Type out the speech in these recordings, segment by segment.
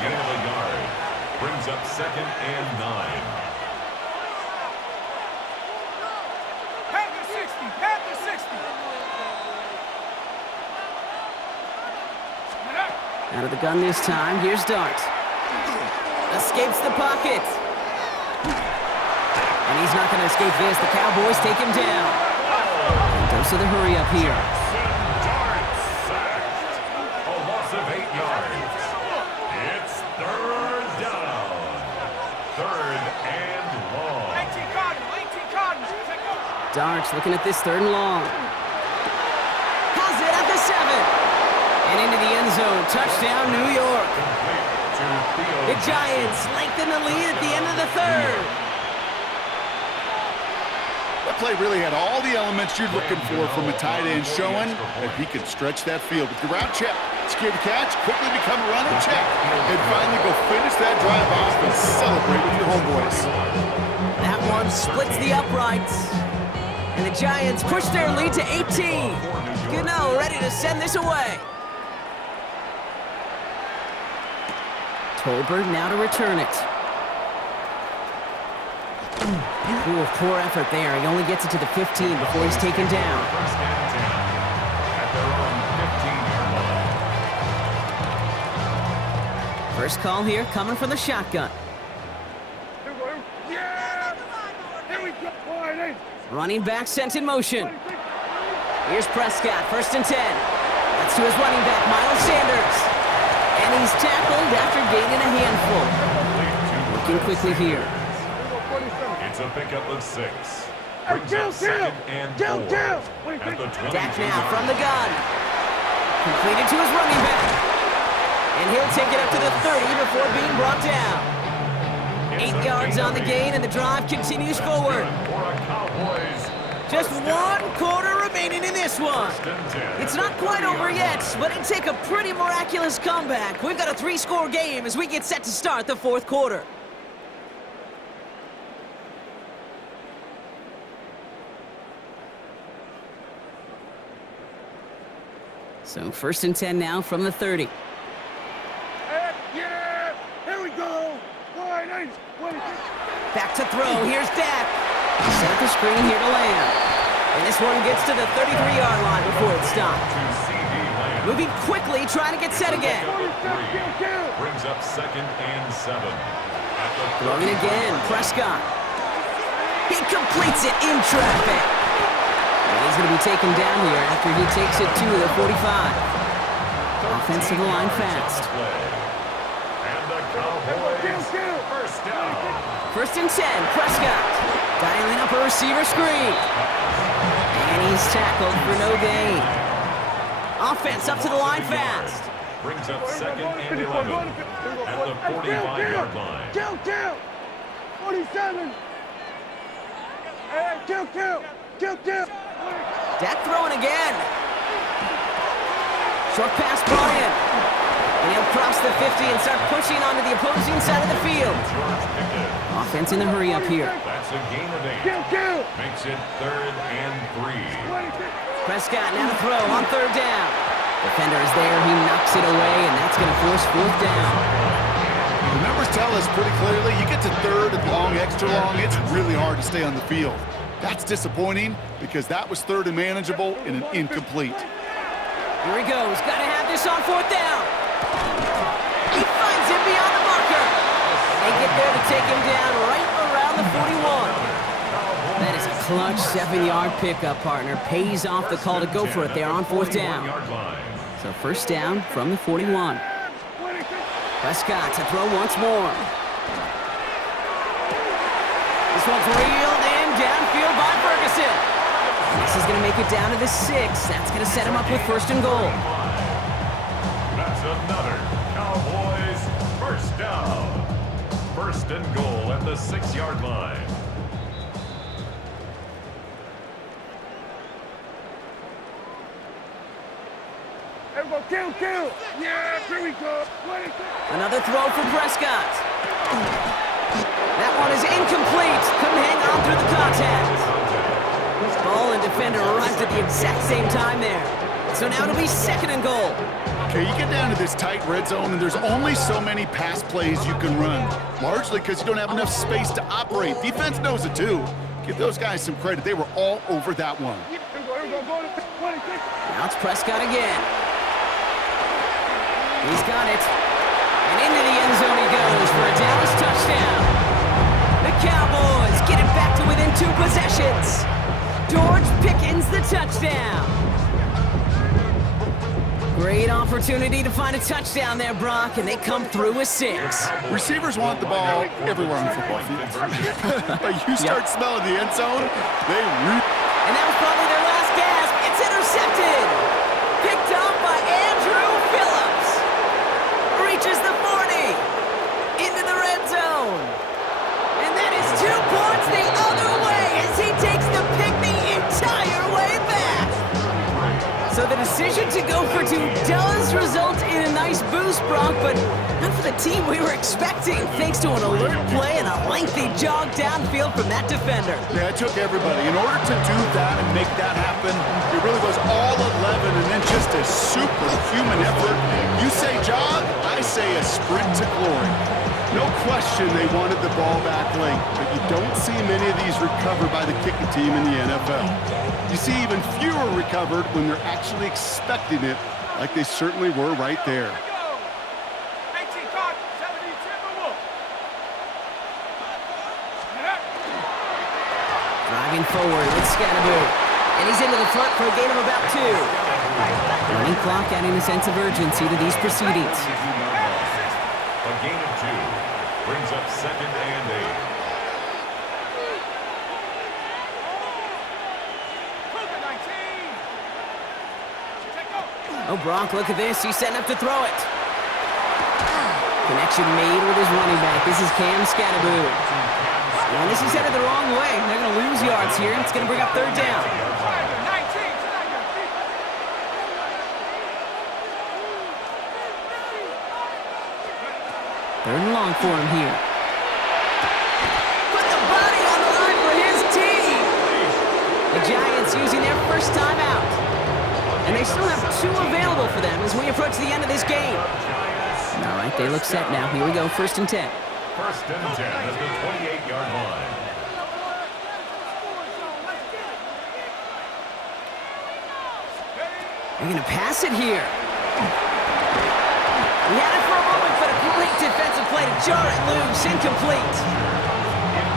gain of a yard. Brings up 2nd and 9. Panther 60, Panther 60. Out of the gun this time. Here's Dart. Escapes the pocket. And he's not going to escape this. The Cowboys take him down. And dose of the hurry up here. Dart sacked. A loss of 8 yards. It's 3rd down. 3rd and long. 18 Cardinals. Darts looking at this 3rd and long. Has it at the 7. And into the end zone. Touchdown, New York. The Giants lengthen the lead at the end of the 3rd. That play really had all the elements you're looking for from a tight end, showing that he could stretch that field. With the route check, secure the catch, quickly become a runner, check, and finally go finish that drive off and celebrate with your homeboys. That one splits the uprights. And the Giants push their lead to 18. Gano ready to send this away. Tolbert now to return it. Ooh, poor effort there. He only gets it to the 15 before he's taken down. First and 10 at their own 15-yard line. First call here coming from the shotgun. Running back sent in motion. Here's Prescott, 1st and 10. That's to his running back, Miles Sanders. And he's tackled after gaining a handful. Looking quickly here. It's a pickup of 6. Brings up 2nd and 4 at the 20. Dak now from the gun. Completed to his running back. And he'll take it up to the 30 before being brought down. 8 yards on the gain, and the drive continues forward. Just 1 quarter remaining in this one. It's not quite over yet, but it'd take a pretty miraculous comeback. We've got a 3-score game as we get set to start the 4th quarter. So 1st and 10 now from the 30. Yeah, here we go. Back to throw. Here's Dak. Set up the screen here to land. And this one gets to the 33-yard line before it's stopped. Moving quickly, trying to get set again. Brings up 2nd and 7. Throwing again, Prescott. He completes it in traffic. And he's going to be taken down here after he takes it to the 45. Offensive line fast. And the Cowboys first down. 1st and 10, Prescott. Dialing up a receiver screen. And he's tackled for no gain. Offense up to the line fast. Brings up 2nd and 11 at the 45-yard line. Kill. 47. Hey, kill. Dak throwing again. Short pass, Bryant. And he'll cross the 50 and start pushing onto the opposing side of the field. Offense in the hurry up here. That's a gain of 8. Makes it 3rd and 3. Prescott now to throw on 3rd down. Defender is there. He knocks it away, and that's going to force 4th down. The numbers tell us pretty clearly, you get to 3rd and long, extra long, it's really hard to stay on the field. That's disappointing because that was 3rd and manageable and an incomplete. Here he goes. Got to have this on 4th down. He finds him beyond the marker. They get there to take him down right around the 41. That is a clutch 7-yard pickup, partner. Pays off the call to go for it there on 4th down. So 1st down from the 41. Prescott to throw once more. This one's reeled in downfield by Ferguson. This is going to make it down to the 6. That's going to set him up with 1st and goal. That's another Cowboys first down. 1st and goal at the 6-yard line. Kill. Yeah, here we go. Another throw for Prescott. That one is incomplete. Couldn't hang on through the contact. Ball and defender arrived at the exact same time there. So now it'll be 2nd and goal. Okay, you get down to this tight red zone, and there's only so many pass plays you can run, largely because you don't have enough space to operate. Defense knows it, too. Give those guys some credit. They were all over that one. Now it's Prescott again. He's got it. And into the end zone he goes for a Dallas touchdown. The Cowboys get it back to within 2 possessions. George Pickens the touchdown. Great opportunity to find a touchdown there, Brock, and they come through with 6. Receivers want the ball everywhere on the football field. But you start smelling the end zone, they And that was probably their last gasp. It's intercepted. Picked up by Andrew Phillips. Reaches the 40. Into the red zone. And that is 2 points the other way as he takes the pick the entire way back. So the decision to go for 2 does result in a nice boost, Brock, but not for the team we were expecting, thanks to an alert play and a lengthy jog downfield from that defender. Yeah, it took everybody. In order to do that and make that happen, it really was all 11 and then just a superhuman effort. You say jog, I say a sprint to glory. No question they wanted the ball back late, but you don't see many of these recovered by the kicking team in the NFL. You see even fewer recovered when they're actually expecting it, like they certainly were right there. Driving forward with Scatterbo. And he's into the front for a gain of about 2. Running clock adding a sense of urgency to these proceedings. A gain of 2 brings up 2nd and 8. Oh, Brock, look at this. He's setting up to throw it. Connection made with his running back. This is Cam Scatterbo. And this is headed the wrong way. They're going to lose yards here. It's going to bring up 3rd down. 3rd and long for him here. Put the body on the line for his team. The Giants using their first time out. And they still have 2 available for them as we approach the end of this game. All right, they look set now. Here we go, 1st and 10. 1st and 10 at the 28-yard line. They're going to pass it here. He had it for a moment, but a great defensive play to jar it loose. Incomplete.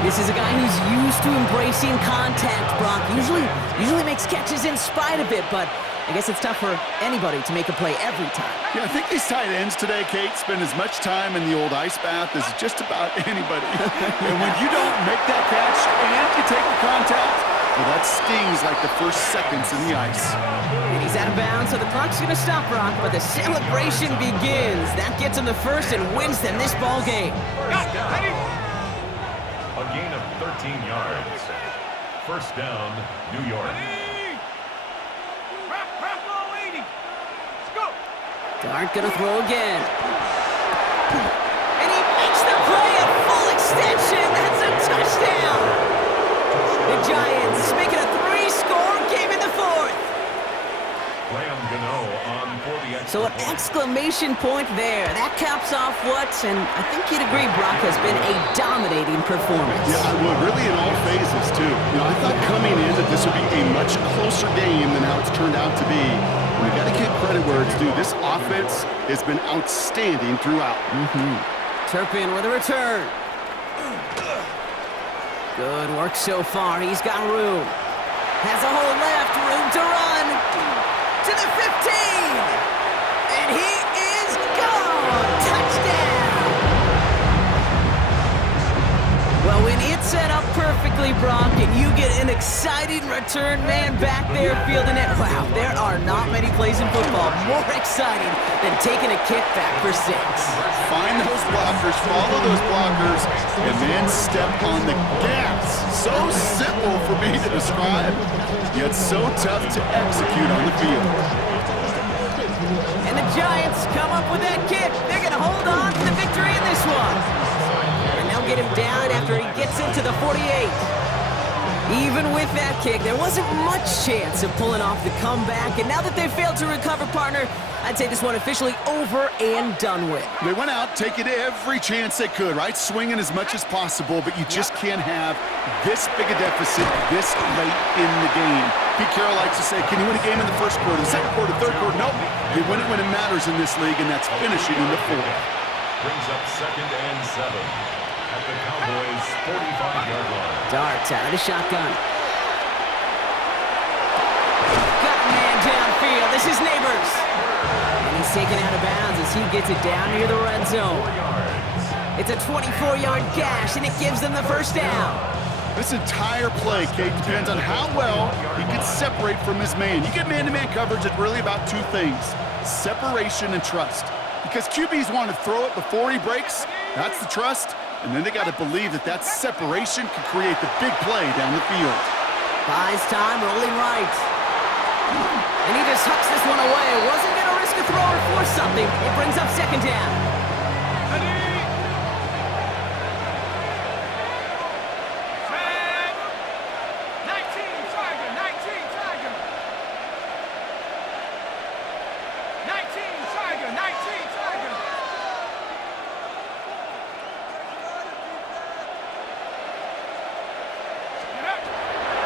This is a guy who's used to embracing contact, Brock. Usually makes catches in spite of it, but I guess it's tough for anybody to make a play every time. Yeah, I think these tight ends today, Kate, spend as much time in the old ice bath as just about anybody. And when you don't make that catch and you take the contact, well, that stings like the first seconds in the ice. And he's out of bounds, so the clock's going to stop, Brock, but the celebration begins. That gets him the first and wins them this ball game. A gain of 13 yards. 1st down, New York. Dart gonna throw again. And he makes the play a full extension. That's a touchdown. The Giants make it a 3-score game in the 4th. Graham Gano on for the extra So an point. exclamation point there. That caps off what, and I think you'd agree, Brock, has been a dominating performance. Yeah, I would. Really in all phases, too. You know, I thought coming in that this would be a much closer game than how it's turned out to be. And we got to give credit where it's due. This offense has been outstanding throughout. Turpin with a return. Good work so far. He's got room. Has a hole left. Room to run. To the 15. And he is gone. Touchdown. Well, when it's set up perfectly, Brock, and you get an exciting return man back there fielding it, wow, there are not many plays in football more exciting than taking a kick back for 6. Find those blockers, follow those blockers, and then step on the gas. So simple for me to describe, yet so tough to execute on the field. And the Giants come up with that kick. They're going to hold on to the victory in this one. And they'll get him down after he gets into the 48. Even with that kick, there wasn't much chance of pulling off the comeback, and now that they've failed to recover, partner, I'd say this one officially over and done with. They went out taking every chance they could, right? Swinging as much as possible, but you just can't have this big a deficit this late in the game. Pete Carroll likes to say, can you win a game in the first quarter, the second quarter, third quarter? Nope. You win it when it matters in this league, and that's finishing in the fourth. Brings up 2nd and 7 at the Cowboys' 45-yard line. Darts out of the shotgun. Got a man downfield. This is Neighbors. And he's taken out of bounds as he gets it down near the red zone. It's a 24-yard gash, and it gives them the first down. This entire play, Kate, depends on how well he can separate from his man. You get man-to-man coverage, it's really about two things, separation and trust. Because QBs want to throw it before he breaks, that's the trust, and then they got to believe that that separation can create the big play down the field. Buys time, rolling right. And he just hucks this one away. Wasn't going to risk a throw or force something. It brings up 2nd down.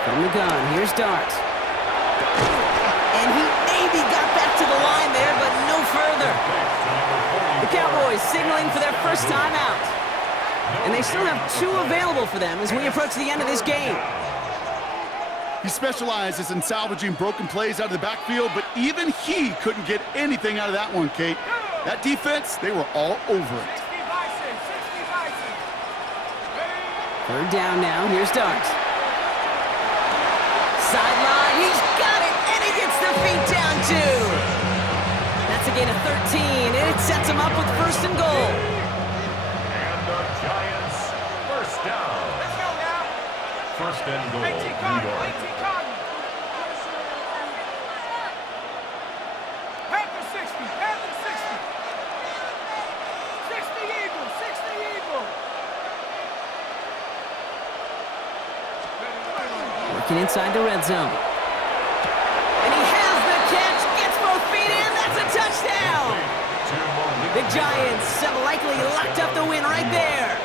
From the gun, here's Dart. And he maybe got back to the line there, but no further. The Cowboys signaling for their first time out. And they still have 2 available for them as we approach the end of this game. He specializes in salvaging broken plays out of the backfield, but even he couldn't get anything out of that one, Kate. That defense, they were all over it. 3rd down now, here's Dart. Sideline, he's got it, and he gets the feet down too. That's a gain of 13, and it sets him up with 1st and goal. And the Giants, first down. Let's go now. 1st and goal, 18 New Cardinals, York. 18 Cardinals. Panther 60, Panther 60. 60 Eagles, 60 Eagles. Working inside the red zone. And he has the catch, gets both feet in, that's a touchdown! The Giants have likely locked up the win right there.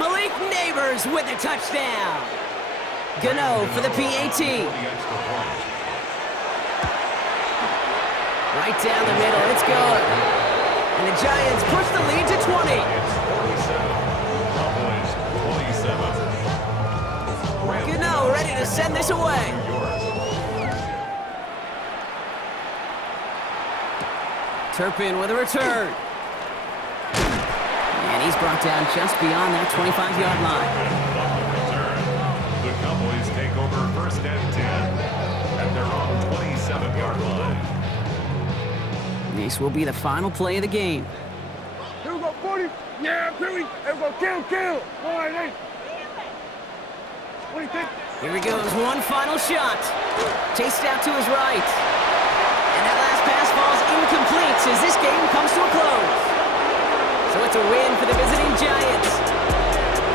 Malik Neighbors with a touchdown. Gano for the PAT. Right down the middle, it's good. And the Giants push the lead to 20. Gano ready to send this away. Turpin with a return. And he's brought down just beyond that 25-yard line. The Cowboys take over 1st and 10 at their own 27-yard line. This will be the final play of the game. Here we go, 40. Yeah, here we go. Kill. All right, hey. What do you think? Here he goes, one final shot. Chased out to his right. And that last pass falls incomplete as this game comes to a close. So it's a win for the visiting Giants.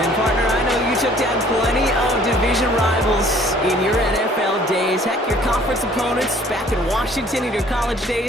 And partner, I know you took down plenty of division rivals in your NFL days. Heck, your conference opponents back in Washington in your college days.